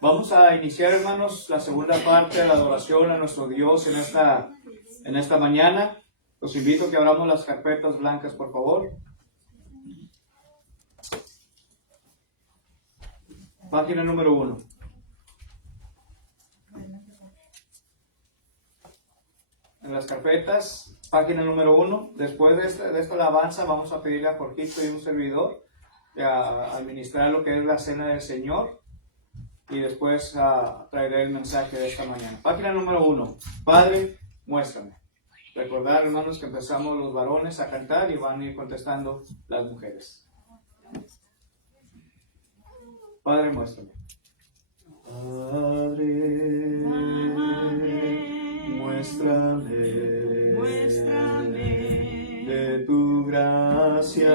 Vamos a iniciar, hermanos, la segunda parte de la adoración a nuestro Dios en esta mañana. Los invito a que abramos las carpetas blancas, por favor. Página número 1. En las carpetas, página número 1. Después de esta alabanza, vamos a pedirle a Jorgito y un servidor a administrar lo que es la cena del Señor. Y después traeré el mensaje de esta mañana. Página número 1. Padre, muéstrame. Recordar, hermanos, que empezamos los varones a cantar y van a ir contestando las mujeres. Padre, muéstrame. Padre, muéstrame de tu gracia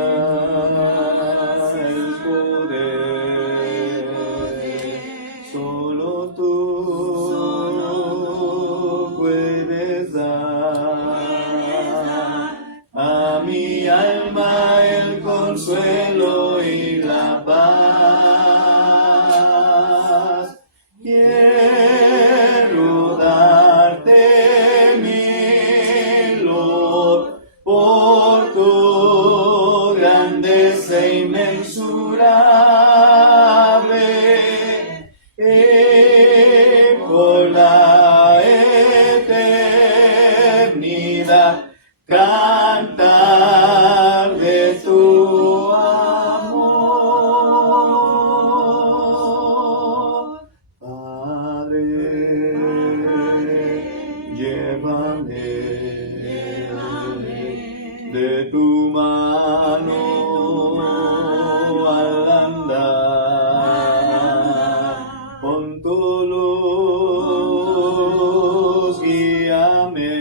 el poder. Solo tú puedes dar a mi alma el consuelo y la paz. Quiero darte mi Lord por tu grandeza inmensurable y por la eternidad cantar de tu amor. Padre, llévame de tu mano al andar, con tu luz guíame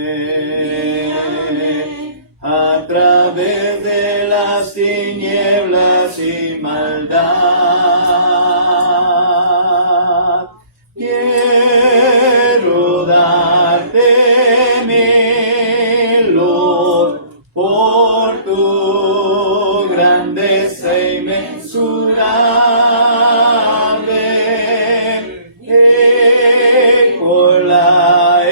a través de las tinieblas y maldad. Quiero darte mi Lord por tu grandeza inmensurable y por la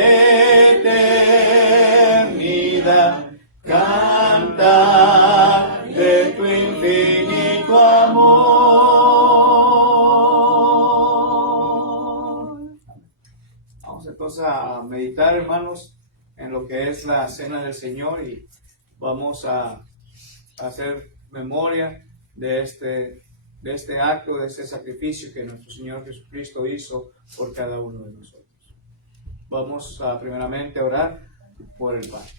eternidad cantar de tu infinito amor. Vamos entonces a meditar, hermanos, en lo que es la cena del Señor y vamos a hacer memoria de este acto, de este sacrificio que nuestro Señor Jesucristo hizo por cada uno de nosotros. Vamos a primeramente orar por el Padre.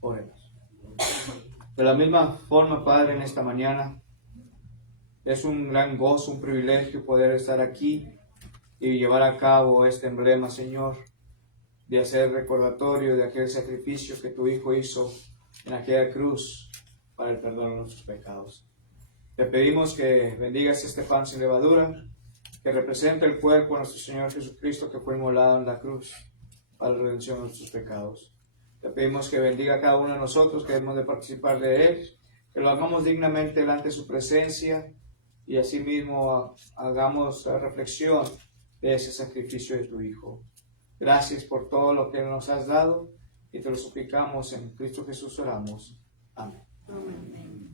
Oremos. De la misma forma, Padre, en esta mañana es un gran gozo, un privilegio poder estar aquí y llevar a cabo este emblema, Señor, de hacer recordatorio de aquel sacrificio que tu Hijo hizo en aquella cruz para el perdón de nuestros pecados. Te pedimos que bendigas este pan sin levadura, que representa el cuerpo de nuestro Señor Jesucristo que fue inmolado en la cruz para la redención de nuestros pecados. Te pedimos que bendiga a cada uno de nosotros que hemos de participar de Él, que lo hagamos dignamente delante de su presencia y asimismo hagamos reflexión de ese sacrificio de tu Hijo. Gracias por todo lo que nos has dado y te lo suplicamos en Cristo Jesús oramos. Amén. Amén.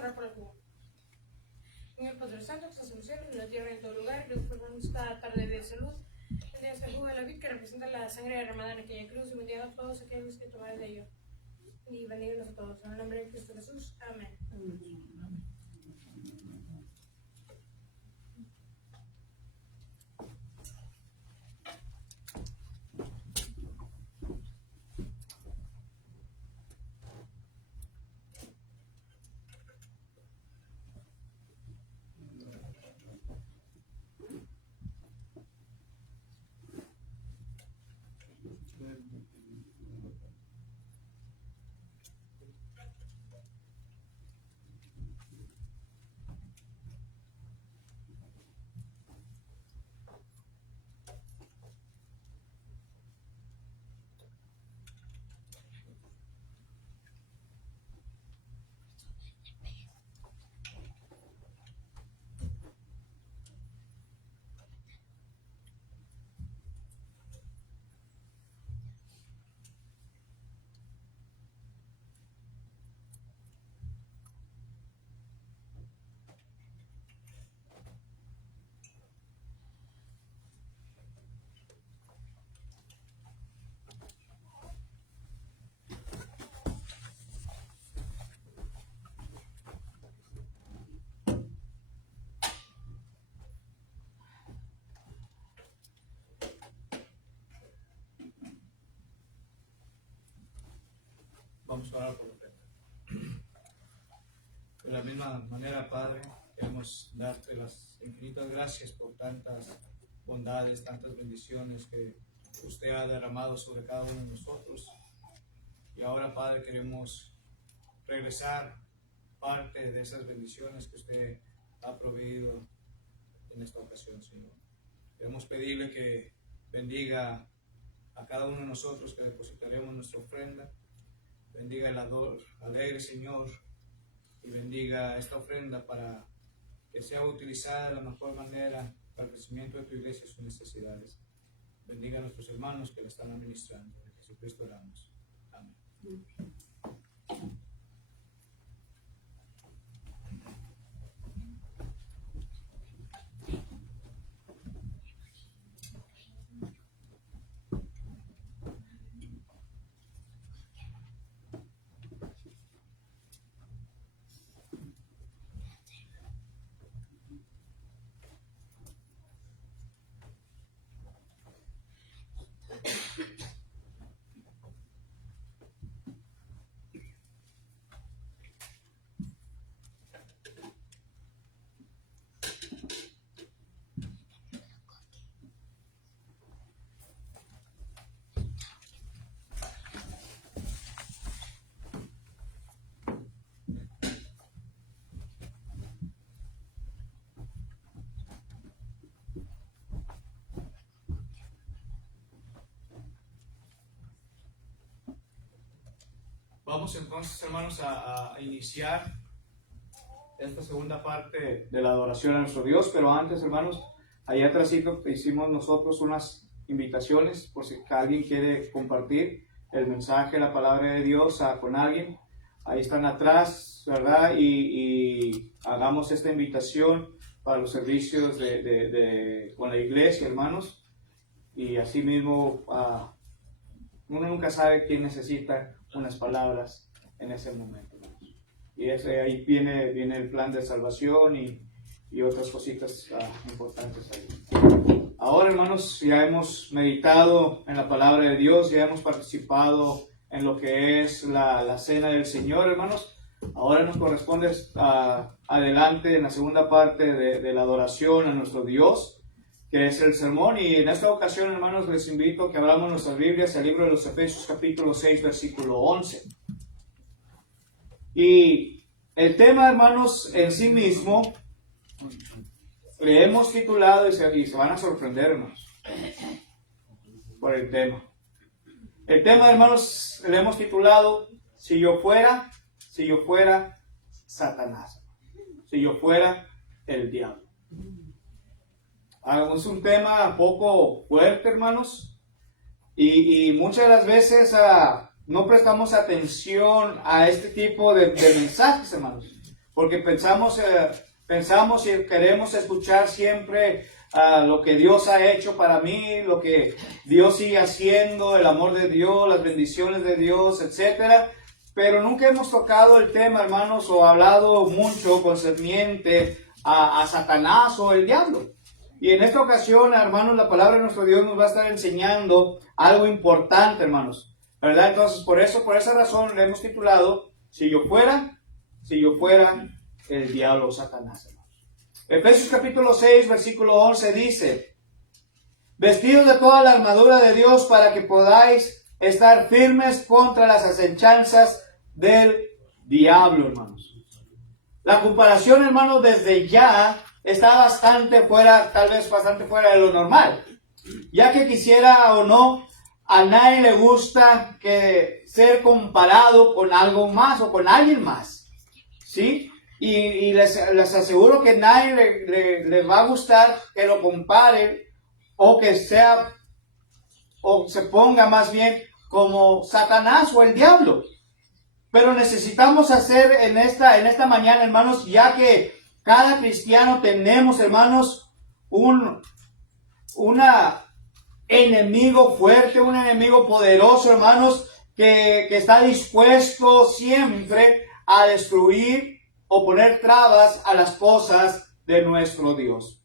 orar por el jugo. En el Padre Santo, que estás en los cielos, en la tierra, en todo lugar, que formamos cada tarde de salud. Bendiga este jugo de la vid que representa la sangre derramada en aquella cruz, y bendiga a todos aquellos que tomaron de ello. Y bendiga a todos. En el nombre de Cristo Jesús. Amén. Vamos a orar por la ofrenda. De la misma manera, Padre, queremos darte las infinitas gracias por tantas bondades, tantas bendiciones que usted ha derramado sobre cada uno de nosotros. Y ahora, Padre, queremos regresar parte de esas bendiciones que usted ha proveído en esta ocasión, Señor. Queremos pedirle que bendiga a cada uno de nosotros que depositaremos nuestra ofrenda. Bendiga el alegre Señor, y bendiga esta ofrenda para que sea utilizada de la mejor manera para el crecimiento de tu iglesia y sus necesidades. Bendiga a nuestros hermanos que la están administrando. En Jesucristo oramos. Amén. Vamos entonces, hermanos, a iniciar esta segunda parte de la adoración a nuestro Dios, pero antes, hermanos, allá atrás hicimos nosotros unas invitaciones por si alguien quiere compartir el mensaje, la palabra de Dios con alguien. Ahí están atrás, ¿verdad? Y hagamos esta invitación para los servicios con la iglesia, hermanos. Y así mismo, uno nunca sabe quién necesita unas palabras en ese momento, hermanos. Y ahí viene el plan de salvación y otras cositas importantes ahí. Ahora, hermanos, ya hemos meditado en la palabra de Dios, ya hemos participado en lo que es la cena del Señor, hermanos. Ahora nos corresponde adelante en la segunda parte de la adoración a nuestro Dios, que es el sermón. Y en esta ocasión, hermanos, les invito a que abramos nuestras Biblias al libro de los Efesios capítulo 6, versículo 11. Y el tema, hermanos, en sí mismo, le hemos titulado, y se van a sorprender, hermanos, por el tema. El tema, hermanos, le hemos titulado, si yo fuera Satanás, si yo fuera el diablo. Es un tema poco fuerte, hermanos, y muchas de las veces no prestamos atención a este tipo de mensajes, hermanos, porque pensamos y queremos escuchar siempre lo que Dios ha hecho para mí, lo que Dios sigue haciendo, el amor de Dios, las bendiciones de Dios, etcétera. Pero nunca hemos tocado el tema, hermanos, o hablado mucho concerniente a Satanás o el diablo. Y en esta ocasión, hermanos, la palabra de nuestro Dios nos va a estar enseñando algo importante, hermanos, ¿verdad? Entonces, por esa razón le hemos titulado, si yo fuera el diablo o Satanás, hermanos. Efesios capítulo 6, versículo 11 dice, vestidos de toda la armadura de Dios para que podáis estar firmes contra las acechanzas del diablo, hermanos. La comparación, hermanos, desde ya está bastante fuera, tal vez bastante fuera de lo normal. Ya que quisiera o no, a nadie le gusta que ser comparado con algo más o con alguien más. ¿Sí? Y les aseguro que nadie le va a gustar que lo comparen o que sea, o se ponga más bien como Satanás o el diablo. Pero necesitamos hacer en esta mañana, hermanos, ya que cada cristiano tenemos, hermanos, un enemigo fuerte, un enemigo poderoso, hermanos, que está dispuesto siempre a destruir o poner trabas a las cosas de nuestro Dios.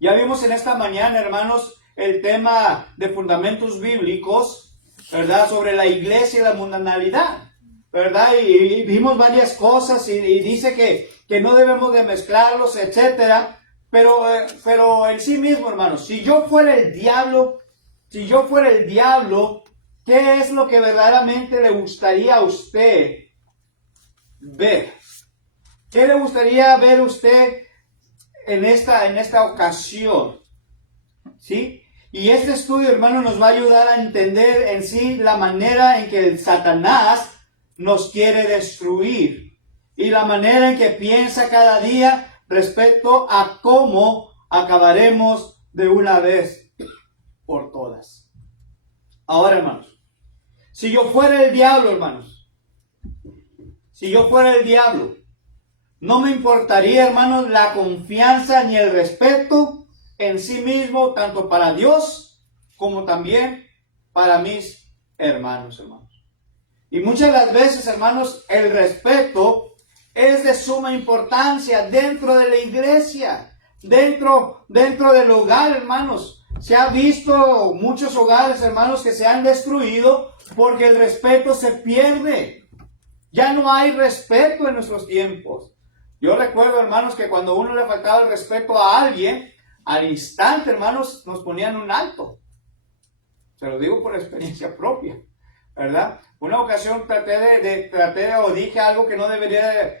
Ya vimos en esta mañana, hermanos, el tema de fundamentos bíblicos, ¿verdad? Sobre la iglesia y la mundanalidad, ¿verdad? Y vimos varias cosas y dice que no debemos de mezclarlos, etcétera. Pero en sí mismo, hermanos, si yo fuera el diablo, ¿qué es lo que verdaderamente le gustaría a usted ver? ¿Qué le gustaría ver a usted en esta ocasión? ¿Sí? Y este estudio, hermano, nos va a ayudar a entender en sí la manera en que el Satanás nos quiere destruir y la manera en que piensa cada día respecto a cómo acabaremos de una vez por todas. Ahora, hermanos, si yo fuera el diablo, hermanos, no me importaría, hermanos, la confianza ni el respeto en sí mismo, tanto para Dios como también para mis hermanos. Y muchas de las veces, hermanos, el respeto es de suma importancia dentro de la iglesia, dentro del hogar, hermanos. Se ha visto muchos hogares, hermanos, que se han destruido porque el respeto se pierde. Ya no hay respeto en nuestros tiempos. Yo recuerdo, hermanos, que cuando uno le faltaba el respeto a alguien, al instante, hermanos, nos ponían un alto. Se lo digo por experiencia propia, ¿verdad? Una ocasión traté o dije algo que no debería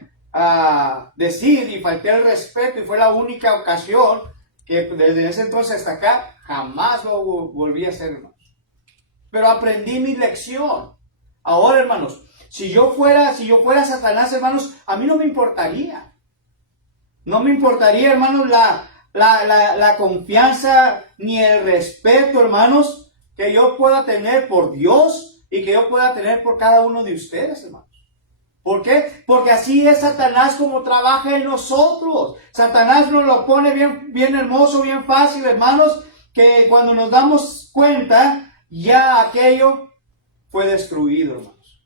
decir y falté el respeto y fue la única ocasión que desde ese entonces hasta acá jamás lo volví a hacer, hermanos. Pero aprendí mi lección. Ahora, hermanos, si yo fuera Satanás, hermanos, a mí no me importaría. No me importaría, hermanos, la confianza ni el respeto, hermanos, que yo pueda tener por Dios y que yo pueda tener por cada uno de ustedes, hermanos. ¿Por qué? Porque así es Satanás como trabaja en nosotros. Satanás nos lo pone bien hermoso, bien fácil, hermanos, que cuando nos damos cuenta, ya aquello fue destruido, hermanos.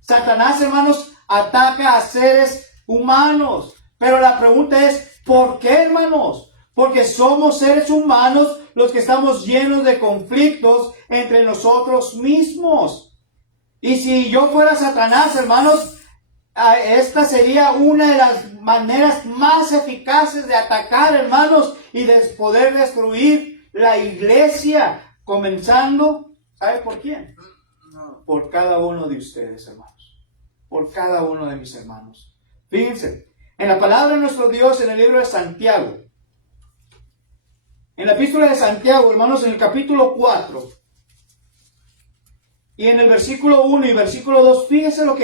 Satanás, hermanos, ataca a seres humanos. Pero la pregunta es, ¿por qué, hermanos? Porque somos seres humanos los que estamos llenos de conflictos entre nosotros mismos. Y si yo fuera Satanás, hermanos, esta sería una de las maneras más eficaces de atacar, hermanos, y de poder destruir la iglesia, comenzando, ¿sabe por quién? Por cada uno de ustedes, hermanos. Por cada uno de mis hermanos. Fíjense. En la palabra de nuestro Dios, en el libro de Santiago, en la epístola de Santiago, hermanos, en el capítulo 4, y en el versículo 1 y versículo 2, fíjense lo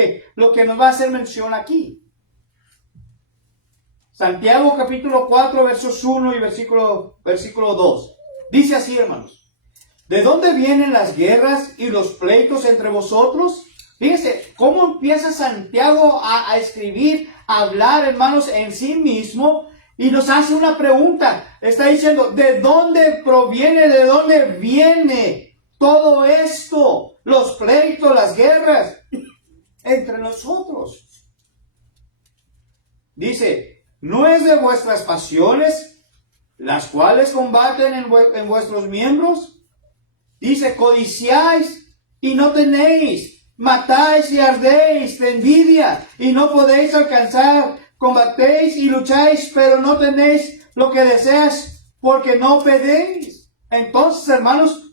que nos va a hacer mención aquí. Santiago capítulo 4, versos 1 y versículo 2. Dice así, hermanos, ¿de dónde vienen las guerras y los pleitos entre vosotros? Fíjense cómo empieza Santiago a escribir hablar, hermanos, en sí mismo y nos hace una pregunta. Está diciendo, ¿de dónde proviene, de dónde viene todo esto? Los pleitos, las guerras entre nosotros. Dice, ¿no es de vuestras pasiones las cuales combaten en vuestros miembros? Dice, codiciáis y no tenéis, matáis y ardéis de envidia y no podéis alcanzar, combatéis y lucháis, pero no tenéis lo que deseas porque no pedéis. Entonces, hermanos,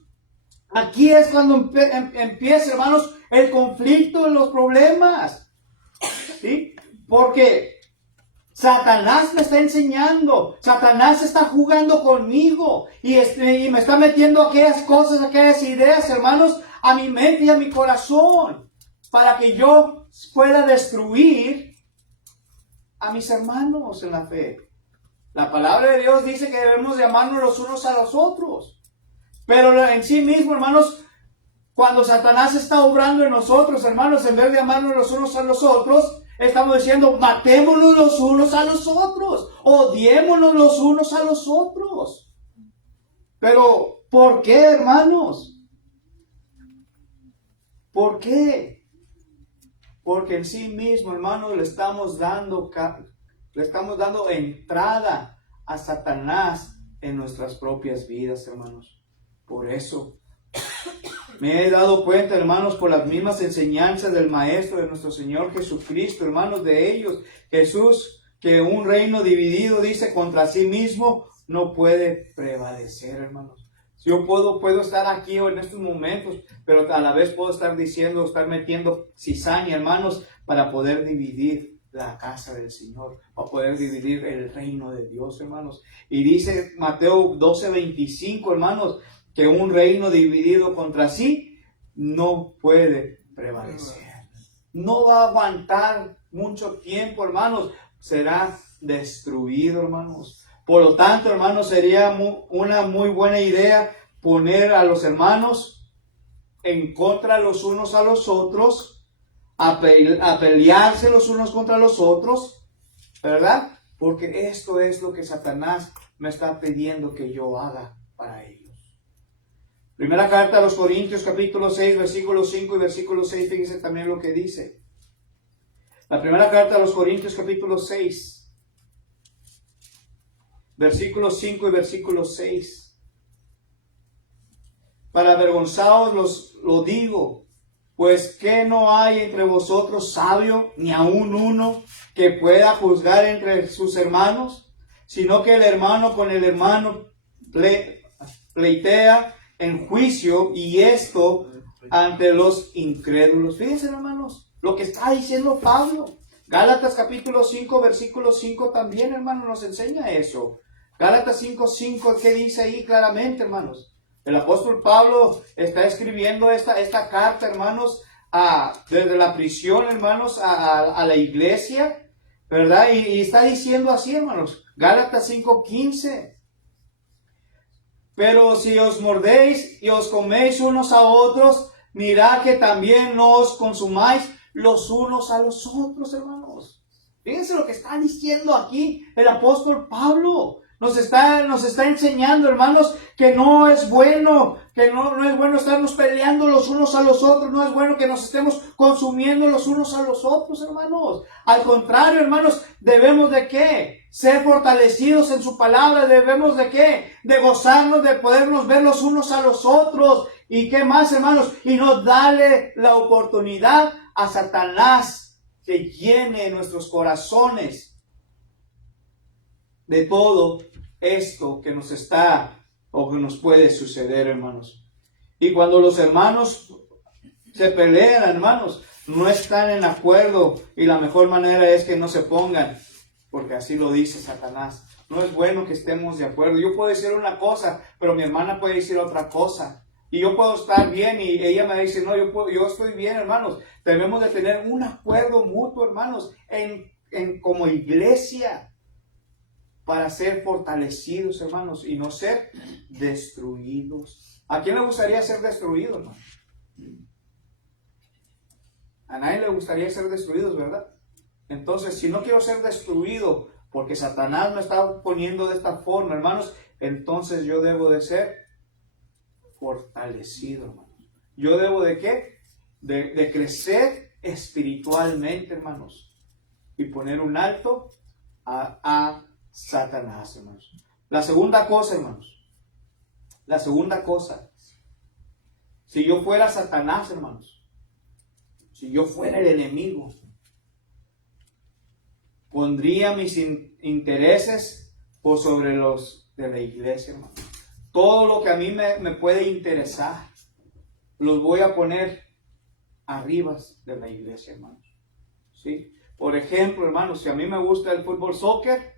aquí es cuando empieza, hermanos, el conflicto, los problemas. ¿Sí? Porque Satanás me está enseñando, Satanás está jugando conmigo y me está metiendo aquellas cosas, aquellas ideas, hermanos, a mi mente y a mi corazón, para que yo pueda destruir a mis hermanos en la fe. La palabra de Dios dice que debemos de amarnos los unos a los otros, pero en sí mismo, hermanos, cuando Satanás está obrando en nosotros, hermanos, en vez de amarnos los unos a los otros, estamos diciendo, matémonos los unos a los otros, odiémonos los unos a los otros. Pero, ¿por qué, hermanos? ¿Por qué? Porque en sí mismo, hermanos, le estamos dando entrada a Satanás en nuestras propias vidas, hermanos. Por eso me he dado cuenta, hermanos, por las mismas enseñanzas del Maestro, de nuestro Señor Jesucristo, hermanos, de ellos. Jesús, que un reino dividido, dice, contra sí mismo, no puede prevalecer, hermanos. Yo puedo estar aquí en estos momentos, pero a la vez puedo estar diciendo, estar metiendo cizaña, hermanos, para poder dividir la casa del Señor, para poder dividir el reino de Dios, hermanos. Y dice Mateo 12:25, hermanos, que un reino dividido contra sí no puede prevalecer. No va a aguantar mucho tiempo, hermanos. Será destruido, hermanos. Por lo tanto, hermanos, sería una muy buena idea poner a los hermanos en contra los unos a los otros, a pelearse los unos contra los otros, ¿verdad? Porque esto es lo que Satanás me está pidiendo que yo haga para ellos. Primera carta a los Corintios, capítulo 6, versículo 5 y versículo 6, fíjense también lo que dice. La primera carta a los Corintios, capítulo 6, versículos 5 y versículo 6. Para avergonzados lo digo, pues que no hay entre vosotros sabio, ni aun uno, que pueda juzgar entre sus hermanos, sino que el hermano con el hermano pleitea en juicio, y esto ante los incrédulos. Fíjense, hermanos, lo que está diciendo Pablo. Gálatas capítulo 5, versículo 5 también, hermanos, nos enseña eso. Gálatas 5:5, ¿qué dice ahí claramente, hermanos? El apóstol Pablo está escribiendo esta carta, hermanos, desde la prisión, hermanos, a la iglesia, ¿verdad? Y está diciendo así, hermanos, Gálatas 5:15. Pero si os mordéis y os coméis unos a otros, mirad que también no os consumáis los unos a los otros, hermanos. Fíjense lo que está diciendo aquí el apóstol Pablo. Nos está enseñando, hermanos, que no es bueno, que no es bueno estarnos peleando los unos a los otros, no es bueno que nos estemos consumiendo los unos a los otros, hermanos. Al contrario, hermanos, debemos de ¿qué? Ser fortalecidos en su palabra, debemos de ¿qué? De gozarnos, de podernos ver los unos a los otros. ¿Y qué más, hermanos? Y no darle la oportunidad a Satanás que llene nuestros corazones de todo esto que nos está o que nos puede suceder, hermanos. Y cuando los hermanos se pelean, hermanos, no están en acuerdo, y la mejor manera es que no se pongan, porque así lo dice Satanás. No es bueno que estemos de acuerdo. Yo puedo decir una cosa, pero mi hermana puede decir otra cosa. Y yo puedo estar bien y ella me dice, no, yo estoy bien, hermanos. Debemos de tener un acuerdo mutuo, hermanos, como iglesia, para ser fortalecidos, hermanos, y no ser destruidos. ¿A quién le gustaría ser destruido, hermano? A nadie le gustaría ser destruidos, ¿verdad? Entonces, si no quiero ser destruido porque Satanás me está poniendo de esta forma, hermanos, entonces yo debo de ser fortalecido, hermanos. ¿Yo debo de qué? De crecer espiritualmente, hermanos, y poner un alto a Satanás, hermanos. La segunda cosa, hermanos. La segunda cosa. Si yo fuera Satanás, hermanos, si yo fuera el enemigo, pondría mis intereses por sobre los de la iglesia, hermanos. Todo lo que a mí me puede interesar, los voy a poner arriba de la iglesia, hermanos. ¿Sí? Por ejemplo, hermanos, si a mí me gusta el fútbol soccer,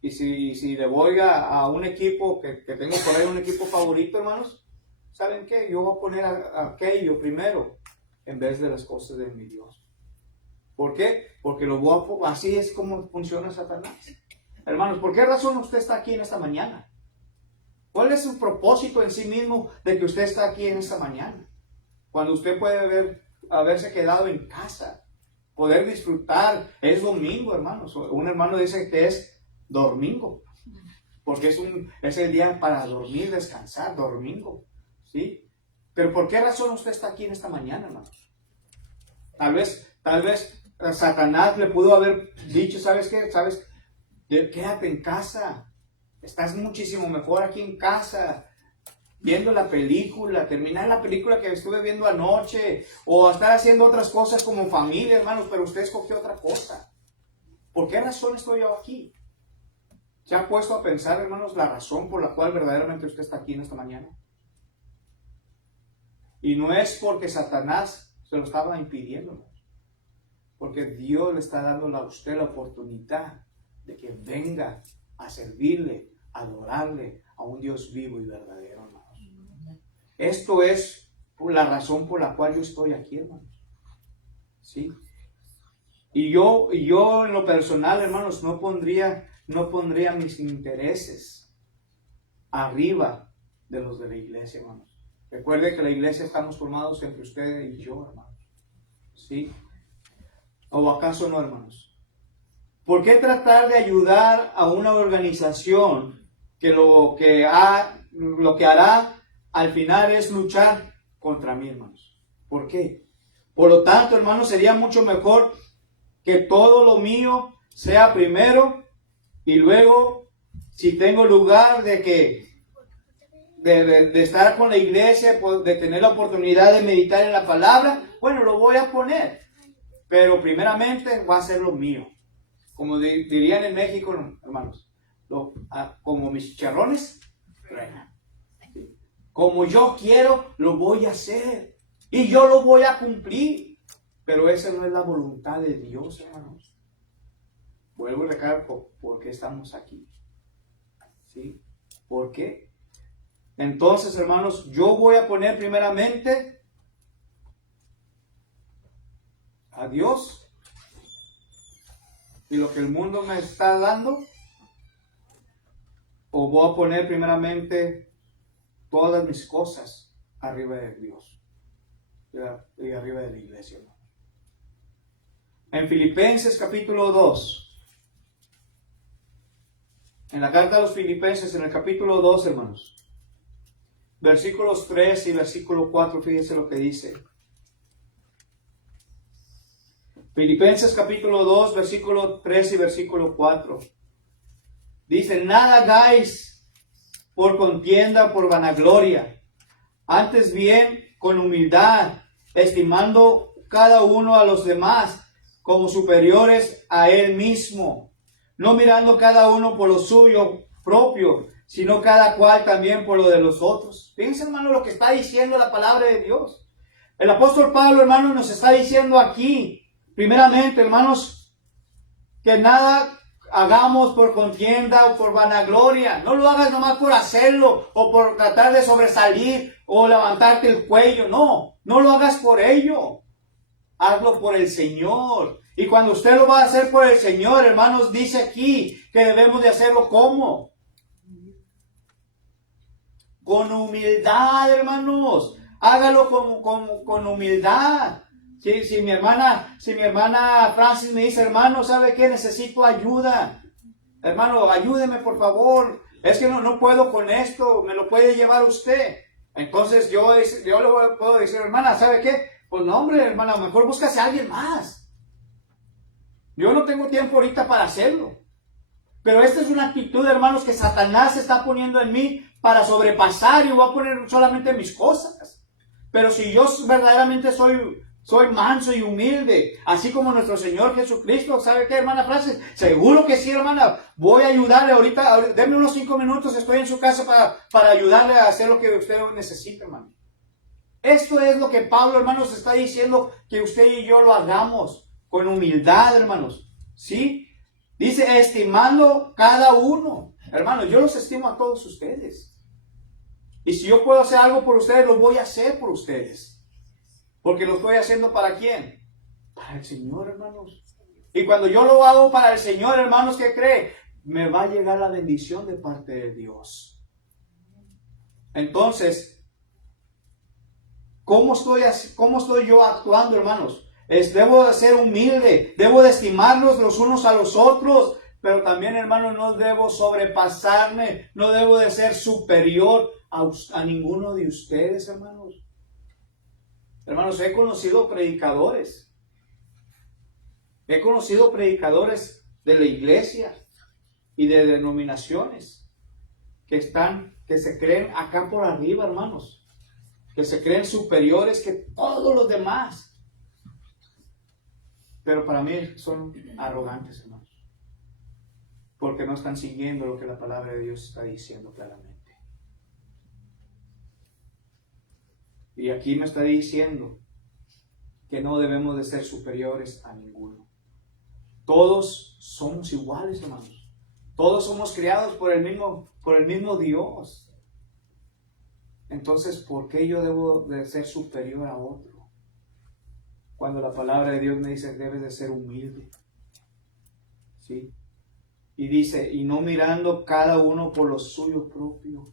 y si le voy a un equipo que tengo por ahí, un equipo favorito, hermanos, ¿saben qué? Yo voy a poner aquello primero en vez de las cosas de mi Dios. ¿Por qué? Porque así es como funciona Satanás. Hermanos, ¿por qué razón usted está aquí en esta mañana? ¿Cuál es su propósito en sí mismo de que usted está aquí en esta mañana? Cuando usted puede haberse quedado en casa, poder disfrutar. Es domingo, hermanos. Un hermano dice que es domingo, porque es el día para dormir, descansar, domingo, ¿sí? Pero ¿por qué razón usted está aquí en esta mañana, hermanos? Tal vez Satanás le pudo haber dicho, ¿sabes qué? Quédate en casa, estás muchísimo mejor aquí en casa, viendo la película, terminar la película que estuve viendo anoche, o estar haciendo otras cosas como familia, hermanos, pero usted escogió otra cosa. ¿Por qué razón estoy yo aquí? ¿Se ha puesto a pensar, hermanos, la razón por la cual verdaderamente usted está aquí en esta mañana? Y no es porque Satanás se lo estaba impidiendo, hermanos, porque Dios le está dando a usted la oportunidad de que venga a servirle, a adorarle a un Dios vivo y verdadero, hermanos. Esto es la razón por la cual yo estoy aquí, hermanos. ¿Sí? Y yo en lo personal, hermanos, no pondría mis intereses arriba de los de la iglesia, hermanos. Recuerde que la iglesia estamos formados entre ustedes y yo, hermanos. ¿Sí? ¿O acaso no, hermanos? ¿Por qué tratar de ayudar a una organización que lo que hará al final es luchar contra mí, hermanos? ¿Por qué? Por lo tanto, hermanos, sería mucho mejor que todo lo mío sea primero y luego, si tengo lugar de estar con la iglesia, de tener la oportunidad de meditar en la palabra, bueno, lo voy a poner. Pero primeramente va a ser lo mío. Como dirían en México, hermanos, como mis chicharrones, truenan. Como yo quiero, lo voy a hacer. Y yo lo voy a cumplir. Pero esa no es la voluntad de Dios, hermanos. Vuelvo y recalco, ¿por qué estamos aquí? ¿Sí? ¿Por qué? Entonces, hermanos, yo voy a poner primeramente a Dios y lo que el mundo me está dando, o voy a poner primeramente todas mis cosas arriba de Dios y arriba de la iglesia, hermano. En Filipenses capítulo 2, en la carta a los Filipenses, en el capítulo 2, hermanos, versículos 3 y versículo 4, fíjense lo que dice. Filipenses capítulo 2, versículo 3 y versículo 4. Dice, nada hagáis por contienda, por vanagloria, antes bien con humildad, estimando cada uno a los demás como superiores a él mismo, no mirando cada uno por lo suyo propio, sino cada cual también por lo de los otros. Fíjense, hermano, lo que está diciendo la palabra de Dios. El apóstol Pablo, hermano, nos está diciendo aquí, primeramente, hermanos, que nada hagamos por contienda o por vanagloria. No lo hagas nomás por hacerlo o por tratar de sobresalir o levantarte el cuello. No, no lo hagas por ello. Hazlo por el Señor. Y cuando usted lo va a hacer por el Señor, hermanos, dice aquí que debemos de hacerlo ¿cómo? Con humildad, hermanos. Hágalo con humildad. Si mi hermana Francis me dice, hermano, ¿sabe qué? Necesito ayuda. Hermano, ayúdeme por favor. Es que no puedo con esto, me lo puede llevar usted. Entonces yo le puedo decir, hermana, ¿sabe qué? Pues no, hombre, hermana, mejor búscase a alguien más. Yo no tengo tiempo ahorita para hacerlo. Pero esta es una actitud, hermanos, que Satanás está poniendo en mí para sobrepasar y voy a poner solamente mis cosas. Pero si yo verdaderamente soy manso y humilde, así como nuestro Señor Jesucristo, ¿sabe qué, hermana Francis? Seguro que sí, hermana. Voy a ayudarle ahorita. Denme unos 5 minutos, estoy en su casa para ayudarle a hacer lo que usted necesita, hermano. Esto es lo que Pablo, hermanos, está diciendo que usted y yo lo hagamos con humildad, hermanos. ¿Sí? Dice, estimando cada uno. Hermanos, yo los estimo a todos ustedes. Y si yo puedo hacer algo por ustedes, lo voy a hacer por ustedes. Porque lo estoy haciendo ¿para quién? Para el Señor, hermanos. Y cuando yo lo hago para el Señor, hermanos, ¿qué cree? Me va a llegar la bendición de parte de Dios. Entonces, ¿cómo estoy yo actuando, hermanos? Debo de ser humilde, debo de estimarnos los unos a los otros, pero también, hermanos, no debo sobrepasarme, no debo de ser superior a ninguno de ustedes, hermanos. Hermanos, he conocido predicadores de la iglesia y de denominaciones que se creen acá por arriba, hermanos, que se creen superiores que todos los demás. Pero para mí son arrogantes, hermanos, porque no están siguiendo lo que la palabra de Dios está diciendo claramente. Y aquí me está diciendo que no debemos de ser superiores a ninguno. Todos somos iguales, hermanos. Todos somos creados por el mismo Dios. Entonces, ¿por qué yo debo de ser superior a otro? Cuando la palabra de Dios me dice, debes de ser humilde. ¿Sí? Y dice, y no mirando cada uno por lo suyo propio.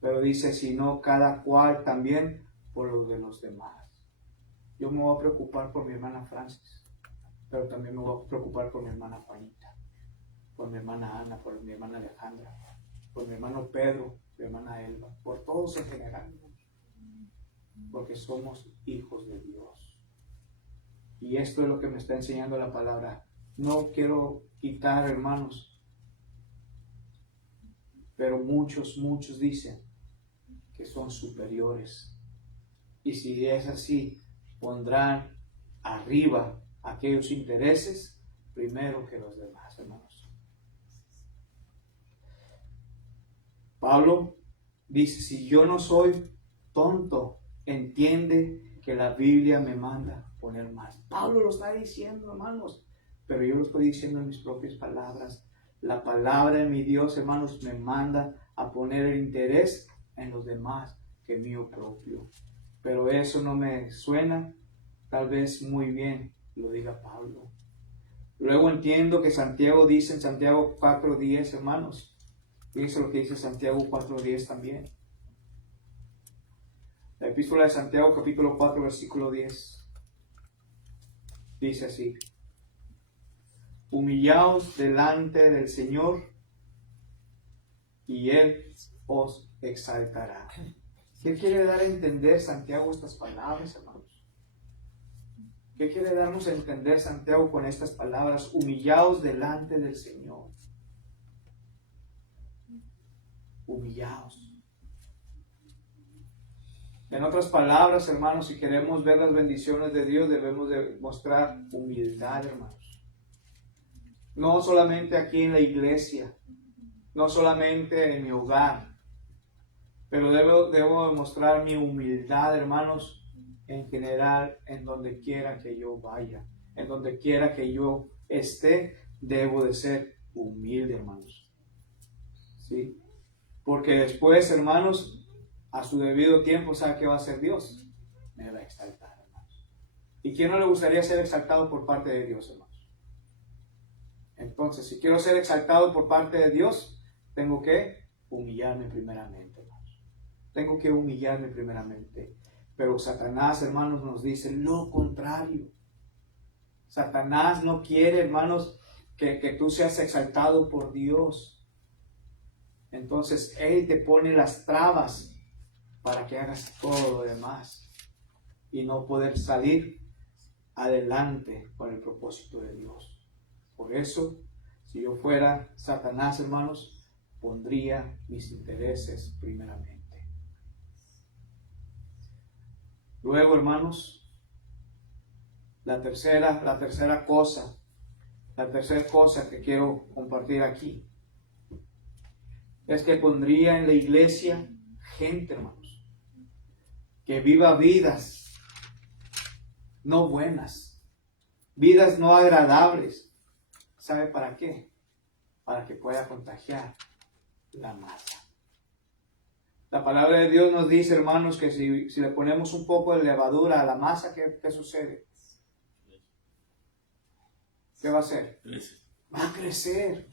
Pero dice, sino cada cual también por lo de los demás. Yo me voy a preocupar por mi hermana Francis, pero también me voy a preocupar por mi hermana Juanita, por mi hermana Ana, por mi hermana Alejandra, por mi hermano Pedro, mi hermana Elba, por todos en general. Porque somos hijos de Dios. Y esto es lo que me está enseñando la palabra. No quiero quitar, hermanos, pero muchos dicen que son superiores. Y si es así, pondrán arriba aquellos intereses primero que los demás, hermanos. Pablo dice, si yo no soy tonto, entiende que la Biblia me manda poner más. Pablo lo está diciendo, hermanos, pero yo lo estoy diciendo en mis propias palabras. La palabra de mi Dios, hermanos, me manda a poner el interés en los demás que mío propio. Pero eso no me suena tal vez muy bien, lo diga Pablo. Luego entiendo que Santiago dice en Santiago 4:10, hermanos. Fíjense lo que dice Santiago 4:10 también. La epístola de Santiago, capítulo 4, versículo 10. Dice así: humillaos delante del Señor y Él os exaltará. ¿Qué quiere dar a entender Santiago estas palabras, hermanos? ¿Qué quiere darnos a entender Santiago con estas palabras? Humillaos delante del Señor. Humillaos. En otras palabras, hermanos, si queremos ver las bendiciones de Dios, debemos de mostrar humildad, hermanos. No solamente aquí en la iglesia, no solamente en mi hogar, pero debo demostrar mi humildad, hermanos, en general, en donde quiera que yo vaya, en donde quiera que yo esté, debo de ser humilde, hermanos. ¿Sí? Porque después, hermanos, a su debido tiempo, ¿sabe qué va a hacer Dios? Me va a exaltar, hermanos. ¿Y quién no le gustaría ser exaltado por parte de Dios, hermanos? Entonces, si quiero ser exaltado por parte de Dios, tengo que humillarme primeramente, hermanos. Tengo que humillarme primeramente. Pero Satanás, hermanos, nos dice lo contrario. Satanás no quiere, hermanos, que tú seas exaltado por Dios. Entonces Él te pone las trabas para que hagas todo lo demás y no poder salir adelante con el propósito de Dios. Por eso, si yo fuera Satanás, hermanos, pondría mis intereses primeramente. Luego, hermanos, la tercera cosa que quiero compartir aquí es que pondría en la iglesia gente, hermanos, que viva vidas no buenas, vidas no agradables. ¿Sabe para qué? Para que pueda contagiar la masa. La palabra de Dios nos dice, hermanos, que si le ponemos un poco de levadura a la masa, ¿qué sucede? ¿Qué va a hacer? Va a crecer.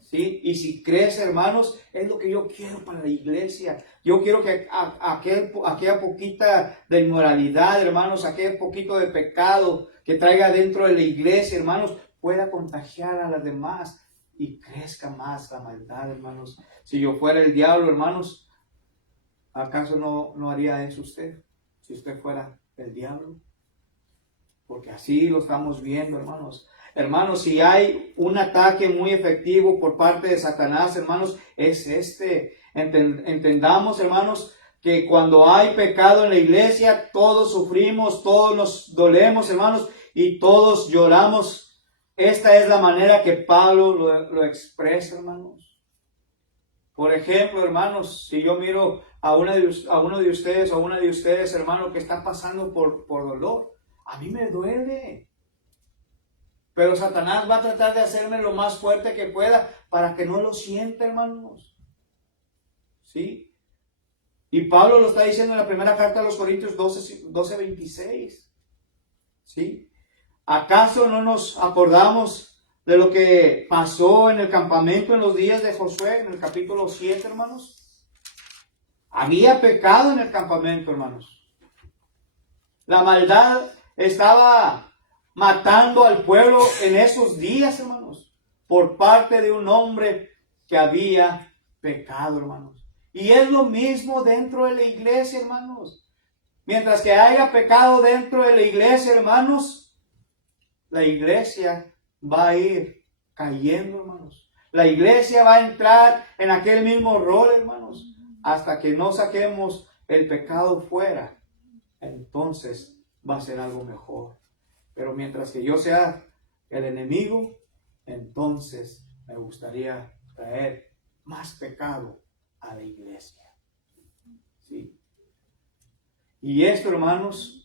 ¿Sí? Y si crece, hermanos, es lo que yo quiero para la iglesia. Yo quiero que aquella poquita de inmoralidad, hermanos, aquel poquito de pecado que traiga dentro de la iglesia, hermanos, pueda contagiar a las demás y crezca más la maldad, hermanos. Si yo fuera el diablo, hermanos, ¿acaso no haría eso usted? Si usted fuera el diablo. Porque así lo estamos viendo, hermanos. Hermanos, si hay un ataque muy efectivo por parte de Satanás, hermanos, es este. Entendamos, hermanos, que cuando hay pecado en la iglesia, todos sufrimos, todos nos dolemos, hermanos, y todos lloramos. Esta es la manera que Pablo lo expresa, hermanos. Por ejemplo, hermanos, si yo miro a uno de ustedes o a una de ustedes, hermano, que está pasando por dolor, a mí me duele. Pero Satanás va a tratar de hacerme lo más fuerte que pueda para que no lo sienta, hermanos. ¿Sí? Y Pablo lo está diciendo en la primera carta a los Corintios 12:26. ¿Sí? ¿Acaso no nos acordamos de lo que pasó en el campamento en los días de Josué, en el capítulo 7, hermanos? Había pecado en el campamento, hermanos. La maldad estaba matando al pueblo en esos días, hermanos, por parte de un hombre que había pecado, hermanos. Y es lo mismo dentro de la iglesia, hermanos. Mientras que haya pecado dentro de la iglesia, hermanos, la iglesia va a ir cayendo, hermanos. La iglesia va a entrar en aquel mismo rol, hermanos, hasta que no saquemos el pecado fuera. Entonces va a ser algo mejor. Pero mientras que yo sea el enemigo, entonces me gustaría traer más pecado a la iglesia. ¿Sí? Y esto, hermanos,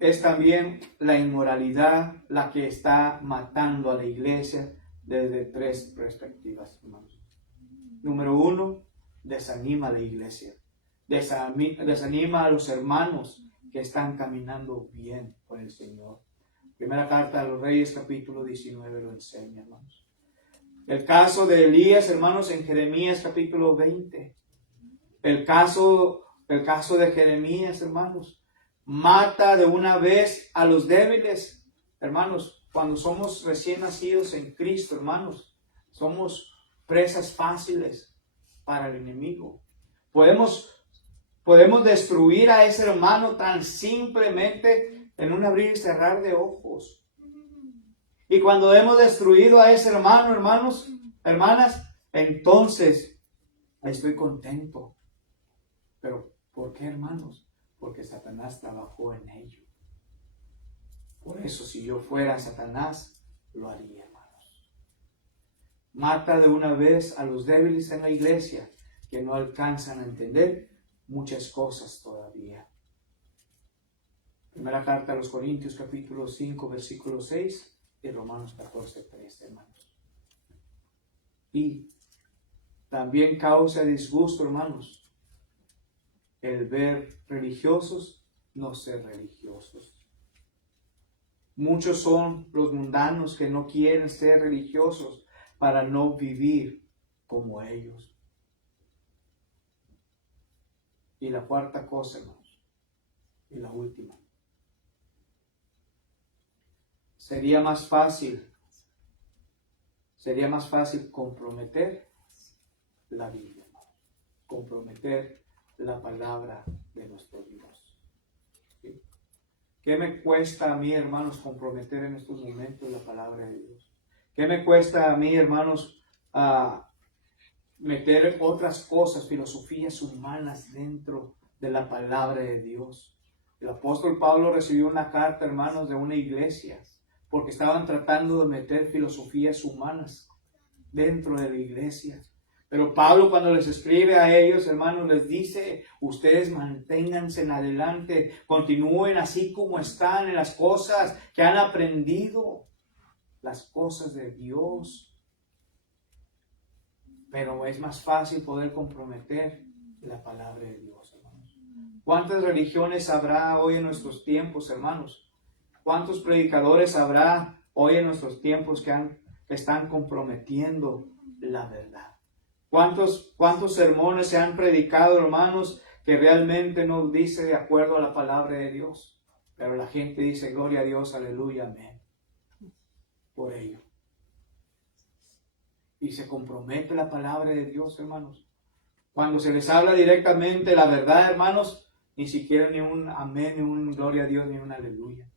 es también la inmoralidad la que está matando a la iglesia desde tres perspectivas, hermanos. Número uno, desanima a la iglesia. Desanima a los hermanos que están caminando bien con el Señor. Primera carta a los Reyes, capítulo 19, lo enseña, hermanos. El caso de Elías, hermanos, en Jeremías, capítulo 20. El caso de Jeremías, hermanos, mata de una vez a los débiles. Hermanos, cuando somos recién nacidos en Cristo, hermanos, somos presas fáciles para el enemigo. Podemos destruir a ese hermano tan simplemente en un abrir y cerrar de ojos. Y cuando hemos destruido a ese hermano, hermanos, hermanas, entonces estoy contento. Pero ¿por qué, hermanos? Porque Satanás trabajó en ello. Por eso, si yo fuera Satanás, lo haría, hermanos. Mata de una vez a los débiles en la iglesia que no alcanzan a entender muchas cosas todavía. Primera carta a los Corintios, capítulo 5, versículo 6 y Romanos 14, 3, hermanos. Y también causa disgusto, hermanos, el ver religiosos no ser religiosos. Muchos son los mundanos que no quieren ser religiosos para no vivir como ellos. Y la cuarta cosa, hermanos, Y la última. Sería más fácil comprometer la Biblia, comprometer la palabra de nuestro Dios. ¿Sí? ¿Qué me cuesta a mí, hermanos, comprometer en estos momentos la palabra de Dios? ¿Qué me cuesta a mí, hermanos, meter otras cosas, filosofías humanas dentro de la palabra de Dios? El apóstol Pablo recibió una carta, hermanos, de una iglesia, porque estaban tratando de meter filosofías humanas dentro de la iglesia. Pero Pablo, cuando les escribe a ellos, hermanos, les dice: ustedes manténganse en adelante, continúen así como están en las cosas que han aprendido, las cosas de Dios. Pero es más fácil poder comprometer la palabra de Dios, hermanos. ¿Cuántas religiones habrá hoy en nuestros tiempos, hermanos? ¿Cuántos predicadores habrá hoy en nuestros tiempos que están comprometiendo la verdad? ¿Cuántos sermones se han predicado, hermanos, que realmente no dice de acuerdo a la palabra de Dios? Pero la gente dice: gloria a Dios, aleluya, amén. Por ello. Y se compromete la palabra de Dios, hermanos. Cuando se les habla directamente la verdad, hermanos, ni siquiera ni un amén, ni un gloria a Dios, ni un aleluya.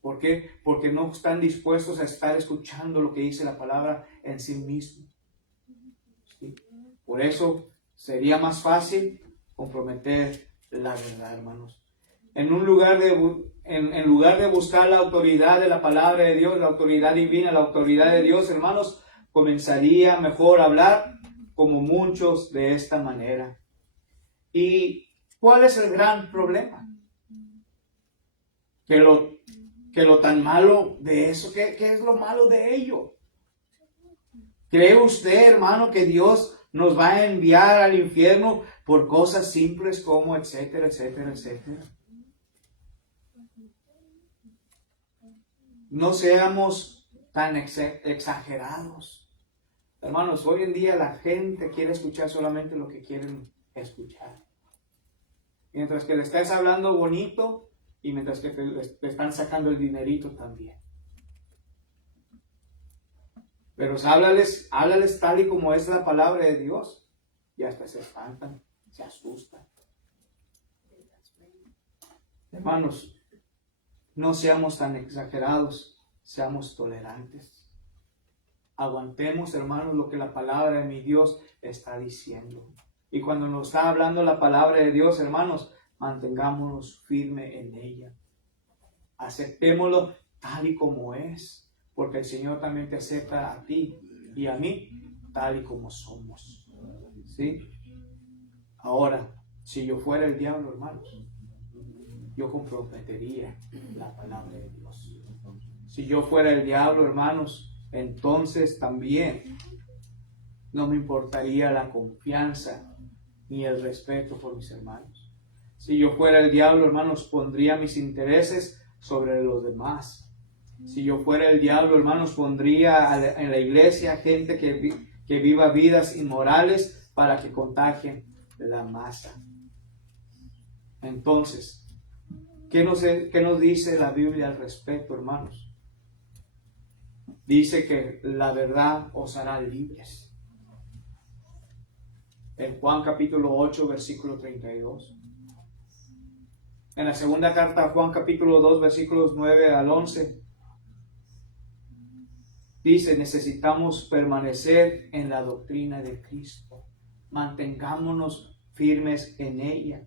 ¿Por qué? Porque no están dispuestos a estar escuchando lo que dice la palabra en sí mismo. ¿Sí? Por eso sería más fácil comprometer la verdad, hermanos. En lugar de buscar la autoridad de la palabra de Dios, la autoridad divina, la autoridad de Dios, hermanos, comenzaría mejor a hablar como muchos de esta manera. ¿Y cuál es el gran problema? Que lo tan malo de eso, ¿qué es lo malo de ello? ¿Cree usted, hermano, que Dios nos va a enviar al infierno por cosas simples como etcétera, etcétera, etcétera? No seamos tan exagerados. Hermanos, hoy en día la gente quiere escuchar solamente lo que quieren escuchar. Mientras que le estás hablando bonito, y mientras que te están sacando el dinerito también. Pero háblales tal y como es la palabra de Dios, y hasta se espantan, se asustan. Hermanos, no seamos tan exagerados, seamos tolerantes. Aguantemos, hermanos, lo que la palabra de mi Dios está diciendo. Y cuando nos está hablando la palabra de Dios, hermanos, mantengámonos firmes en ella. Aceptémoslo tal y como es, porque el Señor también te acepta a ti y a mí tal y como somos. ¿Sí? Ahora, si yo fuera el diablo, hermanos, yo comprometería la palabra de Dios. Si yo fuera el diablo, hermanos, entonces también no me importaría la confianza ni el respeto por mis hermanos. Si yo fuera el diablo, hermanos, pondría mis intereses sobre los demás. Si yo fuera el diablo, hermanos, pondría en la iglesia gente que viva vidas inmorales para que contagien la masa. Entonces, ¿qué nos dice la Biblia al respecto, hermanos? Dice que la verdad os hará libres. En Juan capítulo 8, versículo 32. En la segunda carta a Juan capítulo 2, versículos 9 al 11. Dice: necesitamos permanecer en la doctrina de Cristo. Mantengámonos firmes en ella.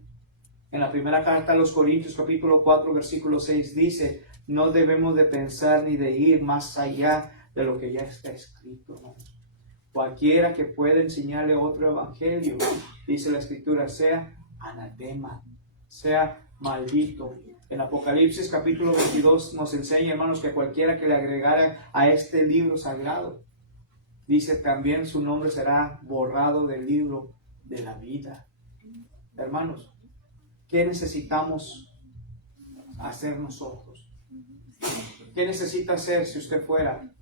En la primera carta a los Corintios capítulo 4, versículo 6 dice: no debemos de pensar ni de ir más allá de lo que ya está escrito, hermanos. Cualquiera que pueda enseñarle otro evangelio, dice la Escritura, sea anatema, sea maldito. En Apocalipsis capítulo 22 nos enseña, hermanos, que cualquiera que le agregara a este libro sagrado, dice también su nombre será borrado del libro de la vida. Hermanos, ¿qué necesitamos hacer nosotros? ¿Qué necesita hacer si usted fuera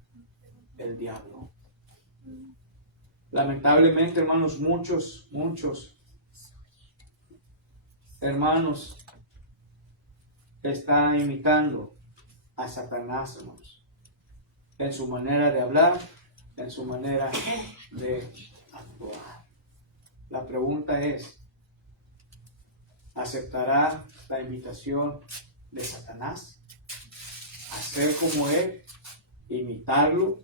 el diablo? Lamentablemente, hermanos, muchos hermanos está imitando a Satanás, hermanos, en su manera de hablar, en su manera de actuar. La pregunta es, ¿aceptará la invitación de Satanás? ¿Hacer como él? ¿Imitarlo?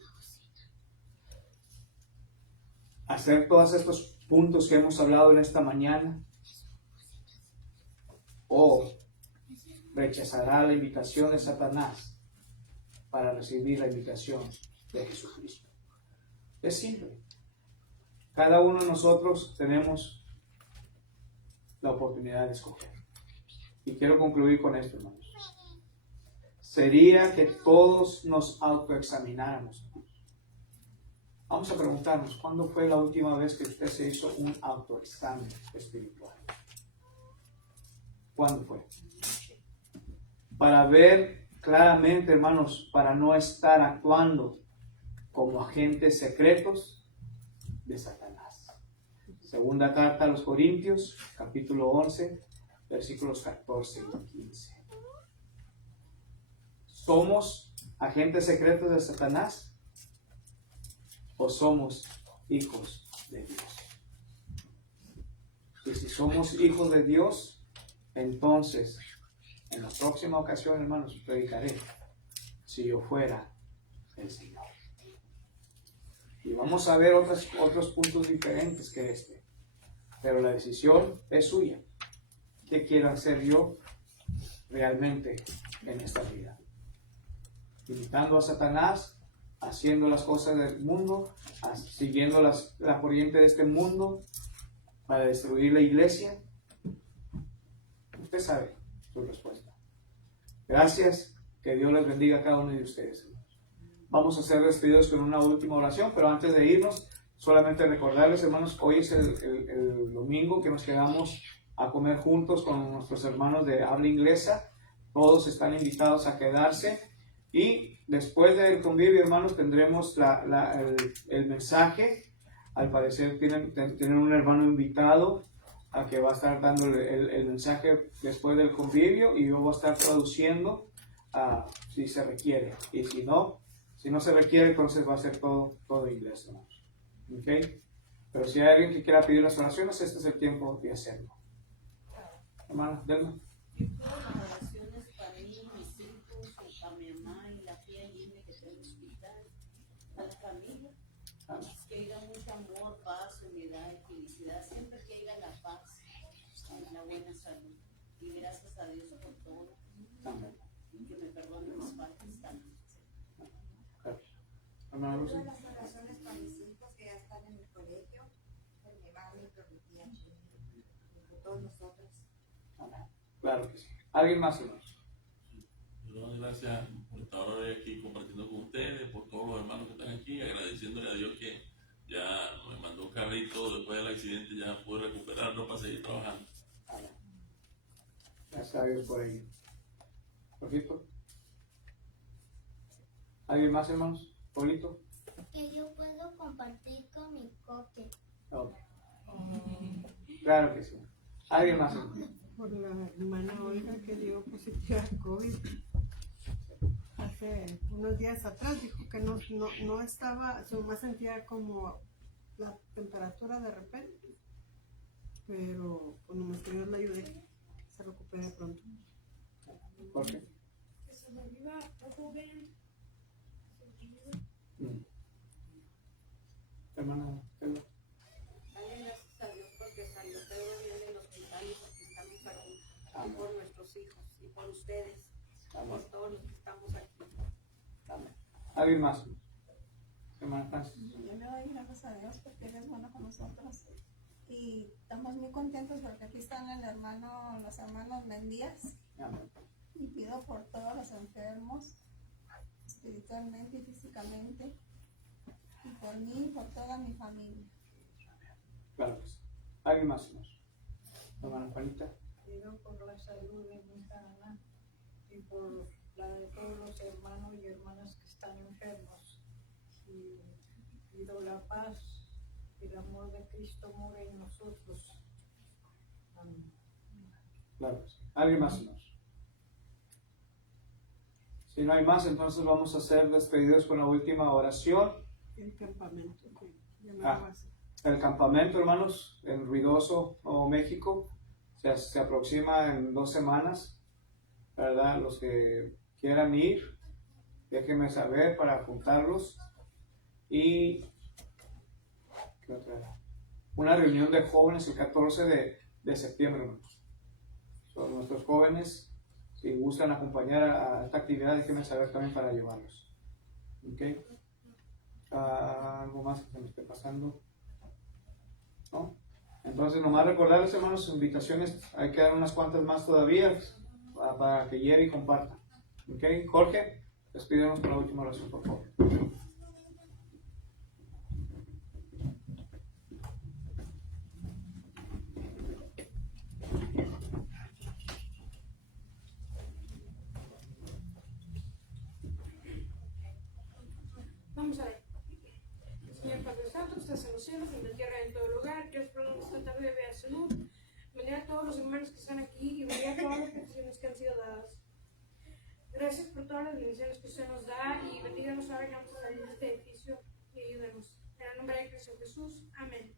¿Hacer todos estos puntos que hemos hablado en esta mañana? ¿O rechazará la invitación de Satanás para recibir la invitación de Jesucristo? Es simple. Cada uno de nosotros tenemos la oportunidad de escoger. Y quiero concluir con esto, hermanos. Sería que todos nos autoexamináramos. Vamos a preguntarnos, ¿cuándo fue la última vez que usted se hizo un autoexamen espiritual? ¿Cuándo fue? Para ver claramente, hermanos, para no estar actuando como agentes secretos de Satanás. Segunda carta a los Corintios, capítulo 11, versículos 14 y 15. ¿Somos agentes secretos de Satanás o somos hijos de Dios? Y si somos hijos de Dios, entonces en la próxima ocasión, hermanos, predicaré si yo fuera el Señor. Y vamos a ver otros puntos diferentes que este. Pero la decisión es suya. ¿Qué quiero hacer yo realmente en esta vida? Imitando a Satanás, haciendo las cosas del mundo, siguiendo la corriente de este mundo para destruir la iglesia. Usted sabe su respuesta. Gracias, que Dios les bendiga a cada uno de ustedes. Vamos a ser despedidos con una última oración, pero antes de irnos, solamente recordarles, hermanos, hoy es el domingo que nos quedamos a comer juntos con nuestros hermanos de habla inglesa. Todos están invitados a quedarse. Y después del convivio, hermanos, tendremos el mensaje. Al parecer tienen un hermano invitado a que va a estar dando el mensaje después del convivio, y yo voy a estar traduciendo si se requiere. Y si no se requiere, entonces va a ser todo inglés, hermanos. ¿Okay? Pero si hay alguien que quiera pedir las oraciones, este es el tiempo de hacerlo. Hermana, Delma. Yo pido las oraciones para mí, mis hijos, para mi mamá y la tía Jimmy que está en el hospital, a la familia. Amén. Que haya mucho amor, paz, unidad y felicidad. Siempre que haya la paz y la buena salud. Y gracias a Dios por todo. Amén. Y que me perdone mis faltas también. Hermana Lucy. Todas las oraciones para mis hijos que ya están en el colegio, por mi mami y por mi tía, y por todos nosotros. Amén. Claro que sí. ¿Alguien más, hermanos? Yo doy gracias por estar hoy aquí compartiendo con ustedes, por todos los hermanos que están aquí, agradeciéndole a Dios que ya me mandó un carrito después del accidente, ya pude recuperarlo para seguir trabajando. Amén. Gracias a Dios por ello. ¿Poquito? ¿Alguien más, hermanos? ¿Polito? Que yo puedo compartir con mi copia. Ok. Claro que sí. ¿Alguien más, hermanos? Por la hermana Olga que dio positiva a COVID hace unos días atrás. Dijo que no estaba, su mamá sentía como la temperatura de repente, pero pues nomás que Dios le ayude, que se recupere pronto. ¿Por qué? Que se reviva el joven. Hermana, Delma. Dale gracias a Dios porque salió todo bien del hospital y porque estamos aquí. Y por nuestros hijos y por ustedes, Amén. por todos los que estamos aquí. Amén. ¿Alguien más? Hermana Francis. Yo le doy gracias a Dios porque Él es bueno con nosotros. Y estamos muy contentos porque aquí están los hermanos Mendías. Amén. Y pido por todos los enfermos, espiritualmente y físicamente. Y por mí y por toda mi familia. Claro que sí. ¿Alguien más, hermanos? Hermana Juanita. Pido por la salud de mi hija Ana y por la de todos los hermanos y hermanas que están enfermos. Y pido la paz y el amor de Cristo more en nosotros. Amén. Claro que sí. ¿Alguien más, hermanos? Si no hay más, entonces vamos a ser despedidos con la última oración. El campamento que ya me Ah. lo hace. El campamento, hermanos, en Ruidoso, Nuevo México, se aproxima en 2 semanas, ¿verdad? Los que quieran ir, déjenme saber para apuntarlos. Y ¿qué otra? Una reunión de jóvenes el 14 de septiembre, hermanos. Son nuestros jóvenes, si gustan acompañar a esta actividad, déjenme saber también para llevarlos. ¿Ok? ¿Algo más que se me esté pasando? ¿No? Entonces, nomás recordarles, hermanos, invitaciones, hay que dar unas cuantas más todavía para que lleve y comparta. ¿Ok? Jorge, despídenos con la última oración, por favor. Vamos a ver. Señor Padre Santo, que estás en los cielos, en la tierra, en todo lugar, que os prolongue esta tarde de salud. Bendiga a todos los hermanos que están aquí y bendiga a todas las peticiones que han sido dadas. Gracias por todas las bendiciones que usted nos da y bendíganos ahora que vamos a salir de este edificio y ayúdanos. En el nombre de Cristo Jesús. Amén.